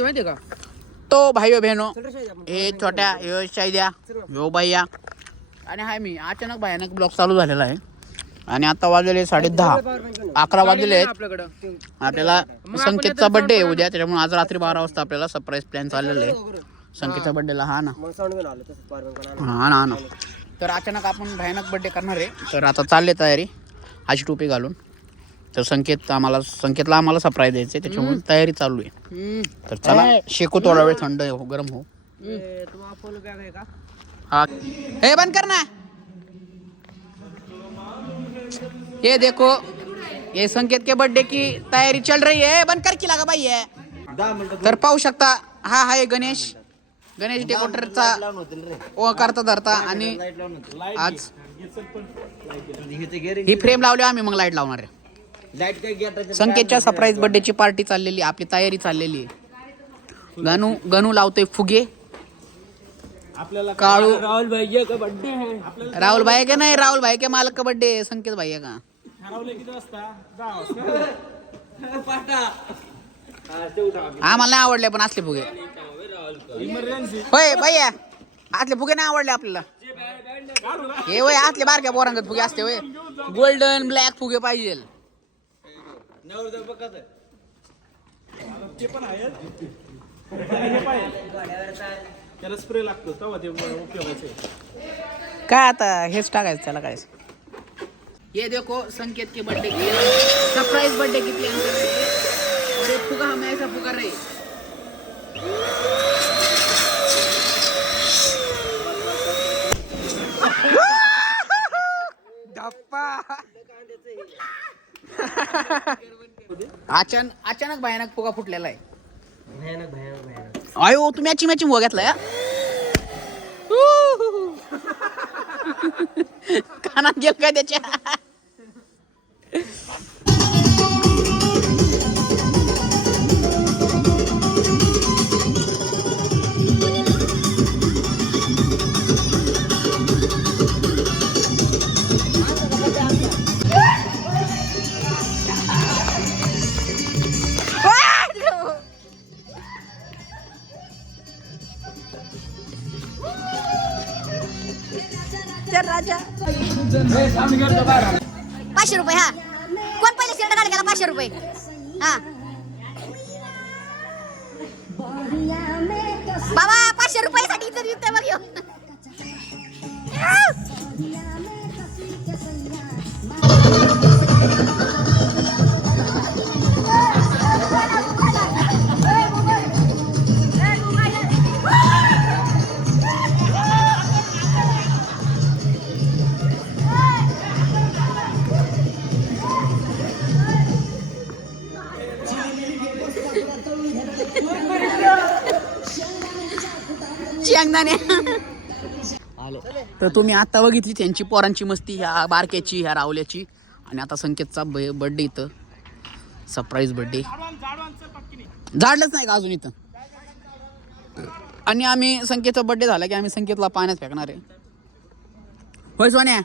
लागते माहितीये का? तो भाई बहिणो हे छोट्या व्यवसाय द्या यो भैया आणि हाय मी अचानक भयानक ब्लॉग चालू झालेला आहे आणि आता वाजले 10:30 11 वाजले आहेत आपल्याला संकेतचा बर्थडे आहे उद्या त्याच्यामुळे आज रात्री 12 वाजता आपल्याला सरप्राईज प्लॅन चाललेला आहे संकेतच्या बर्थडेला हा ना तर अचानक आपण भयानक बर्थडे करणार आहे तर आता चालले तयारी हाची टोपी घालून तर संकेतला आम्हाला सरप्राईज द्यायचं आहे त्याच्यामुळे तयारी चालू आहे तर चला शेको थोडा वेळ थंड हो गरम हो हाँ हे बंद करना ये देखो ये संकेत के बर्थडे की तयारी चल रही है बंद कर की लगा भाई है तर पाहू शकता हा आहे गणेश डेकोरेटरचा ओ करता धरता आणि आज ही फ्रेम लावली आम्ही मग लाईट लावणार आहे संकेतच्या सरप्राईज बर्थडेची पार्टी चाललेली आपली तयारी चाललेली आहे गणू लावतोय फुगे काळू राहुल भैया का बर्थडे है राहुल भाई के नाही राहुल भाई के मालक का बर्थडे है संकेत भाई का आम्हाला नाही आवडले पण असले फुगे होय भैया असले फुगे नाही आवडले आपल्याला हे वय असले बारक्या पोरांगत फुगे असते वय गोल्डन ब्लॅक फुगे पाहिजे त्याला स्प्रे लागतो तेव्हा ते उपयोगाचे काय आता हेच टाकायचं त्याला काय ये देखो संकेत के बर्थडे की सरप्राइज बर्थडे की प्लान कर रहे हैं और एक फुगा हम ऐसा फुगा रहे अचानक भयानक फुगा फुटलेला आहे अयो तुम्ही मॅचिंग फुगा घेतलाय कानात गेल काय त्याच्या राजा 500 रुपये हा कोण पहिले सिलेंडर काढ गेला 500 रुपये हा बाबा 500 रुपयासाठी इथं विकते बघ तर तुम्ही आता बघितली त्यांची पोरांची मस्ती ह्या बारक्याची ह्या रावल्याची आणि आता संकेतचा बर्थडे इथं सरप्राईज बर्थडे झाडलंच नाही का अजून इथं आणि आम्ही संकेतचा बर्थडे झाला की आम्ही संकेतला पाण्यात फेकणार आहे होय सोन्या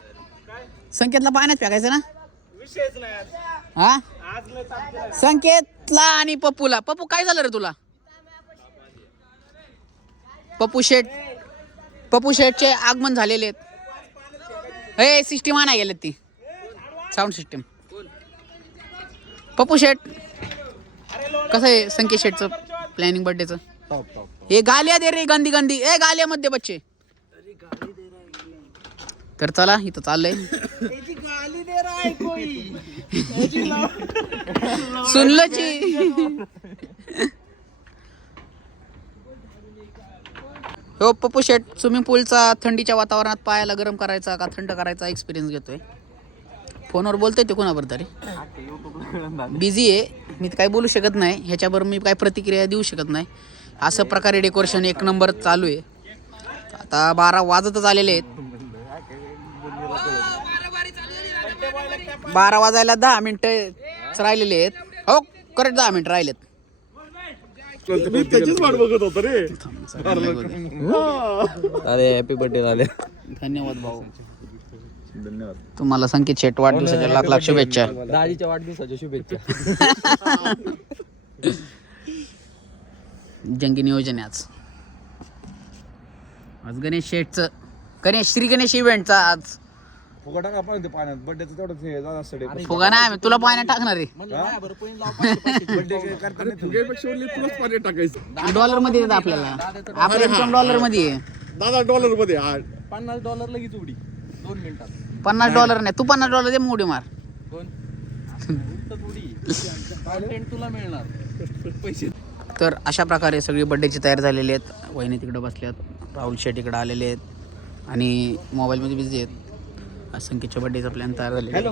संकेतला पाण्यात फेकायचं ना हा संकेतला आणि पप्पूला पप्पू काय झालं रे तुला पप्पू शेठचे आगमन झालेले आहेत हे सिस्टीम आणा गेलेत ती साऊंड सिस्टीम पप्पू शेठ कसं आहे संकेत शेठचं प्लॅनिंग बर्थडेचं हे गालिया दे रे गंदी गंदी ए गालिया मध्ये बच्चे तर चला इथं चाललंय सुनलची हो पप्पू शेट स्विमिंग पूलचा थंडीच्या वातावरणात पायाला गरम करायचा का थंड करायचा एक्सपिरियन्स घेतोय फोनवर बोलतोय ते कोणाबरोबर तरी बिझी आहे मी काही बोलू शकत नाही ह्याच्याबरोबर मी काही प्रतिक्रिया देऊ शकत नाही असं प्रकारे डेकोरेशन एक नंबर चालू आहे आता 12 वाजतच आलेले आहेत 12 वाजायला 10 मिनिटं राहिलेले आहेत हो करेक्ट 10 मिनिटं राहिलेत त्याचीच वाट बघत होतो रे अरे हॅपी बर्थडे झाले धन्यवाद भाऊ धन्यवाद तुम्हाला संकेत शेट वाढदिवसाच्या लाख लाख शुभेच्छा दाजीच्या वाढदिवसाच्या शुभेच्छा जंगी नियोजन आहे आज गणेश शेठचं श्री गणेश इव्हेंटचा आज फुगा टाका पाहिजे पाण्यात बड्डेचं तेवढंच हे झालं असतं फुगा नाही आम्ही तुला पाण्यात टाकणार आहे बड्डे करताना तुलाच पाण्यात टाकायचं डॉलर मध्ये येतं आपल्याला आपलं इन्कम डॉलर मध्ये आहे दादा $1 मध्ये $50 लगेच उडी 2 मिनिटात $50 नाही तू $50 दे मोडी मार कोण उडी कंटेंट तुला मिळणार पैसे. तर अशा प्रकारे सगळी बड्डेची तयार झालेली आहेत. वहिनी तिकडे बसल्यात, राहुल शेट इकडे आलेले आहेत आणि मोबाईलमध्ये बिझी आहेत. संकेतच्या बड्डेचा प्लॅन तयार झालेला आहे.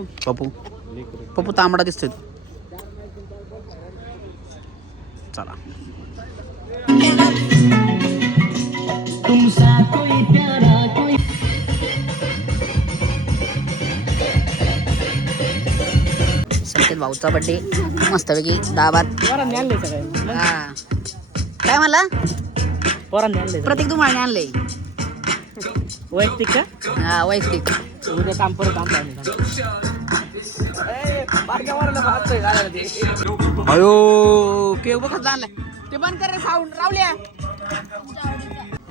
पप्पू तांबडा दिसतोय. चला संकेत भाऊचा बड्डे मस्तपैकी दाबात. हा काय म्हणला पोरांनी आणले प्रत्येक तुम्हाला आणलंय वैयक्तिक का हा वैयक्तिक. उद्या काम परत अयो केक बघत आणलाय ते बंद कर रे साऊंड रावल्या.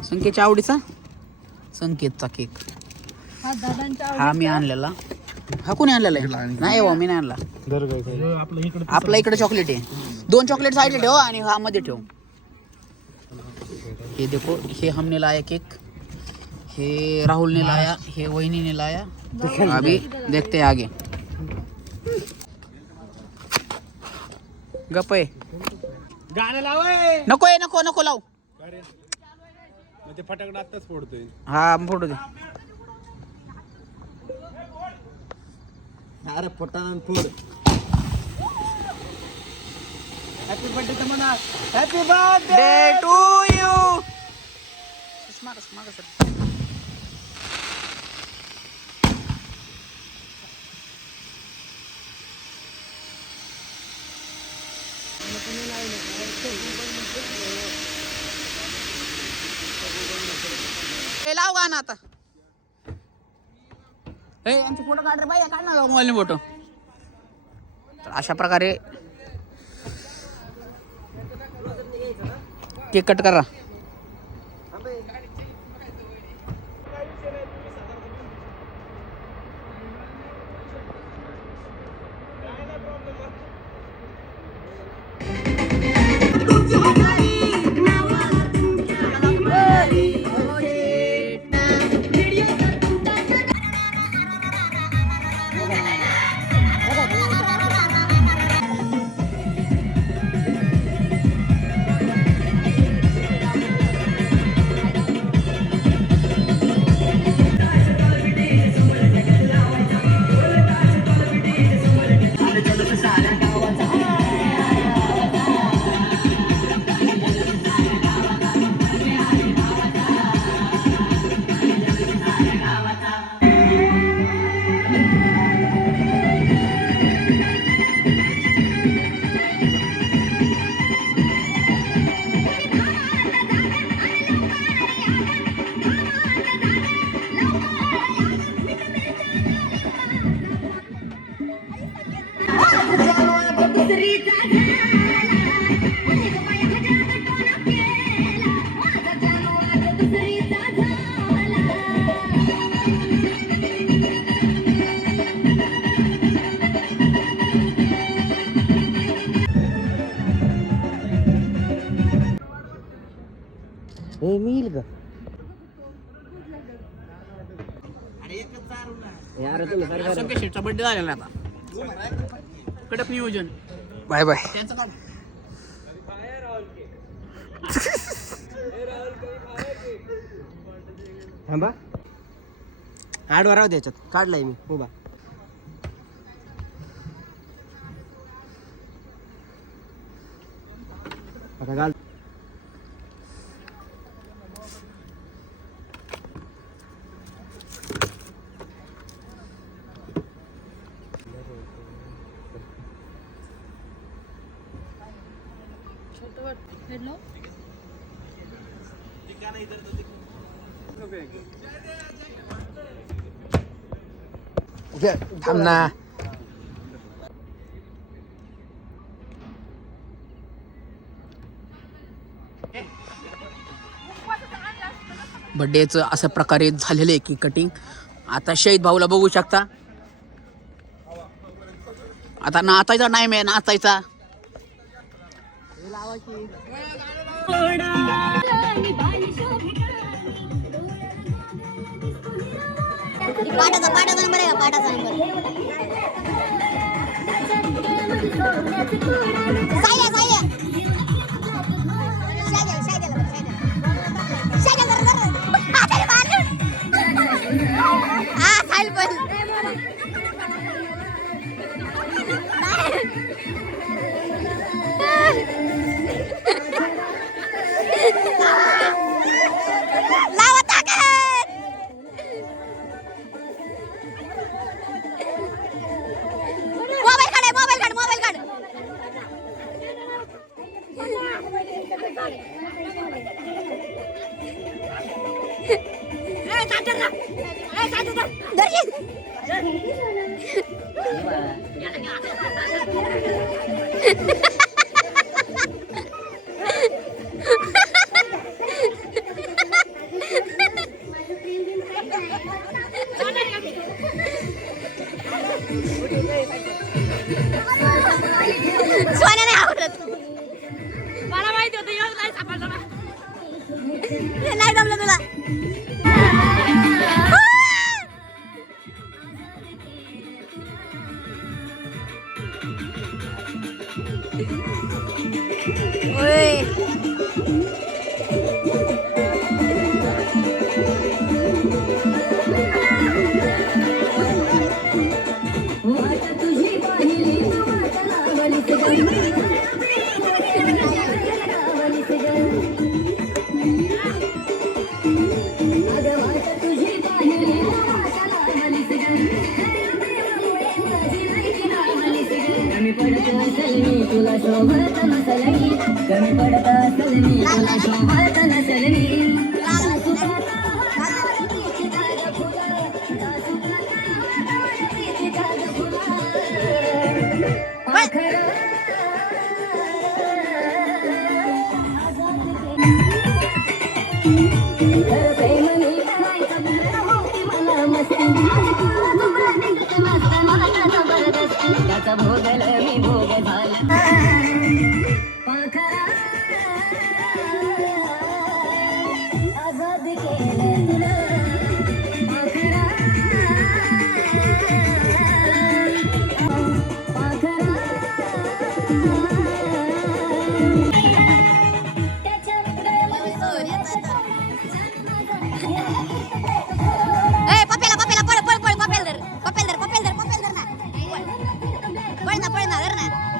संकेतच्या आवडीचा संकेतचा केक हा मी आणलेला. हा कोणी आणलेला आहे नाही हो मी नाही आणला. आपला इकडे चॉकलेट आहे. 2 चॉकलेट साईडला ठेव आणि हा मध्ये ठेव. ये देखो ये हमने लाया केक. हे राहुल ने लाया, हे वहिनी ने लाया. अभी देखते हैं आगे. गप आहे गाणं लावय नको आहे नको नको लावू. मग ते फटाकडा आत्ताच फोडतोय. हा फोटो दे. अरे फटाण फोड. हॅपी बर्थडे तर म्हणा. Happy day to you. मागं सर. लाव गाणं आता. यांचे फोटो काढ रे बाई. काढ ना मोबाईलने फोटो. तर अशा प्रकारे केक कट करा. संकेत शेठचा बर्थडे झालेला आता. कडक नियोजन. Bye bye. त्यांचं काम थांबा आडवा राहू द्याच्यात. काढलाय मी उभा. आता घाल. थांब ना. बड्डेचं अशा प्रकारे झालेलं आहे की कटिंग. आता शहीद भाऊला बघू शकता. आता नाचायचा टाइम आहे, नाचायचा. पाटाचा नंबर आहे का? पाटाचा नंबर सोन्या नाही आवडत. मला माहिती होतं एवढं नाही सापडलं ना. नाही जमलं तुला. तुला शोभत नसलनी कमी पडत असल मी तुला शोभत नसलनी त्याचा भोगल मी भोग झाला आजाद केलं तुला पळ ना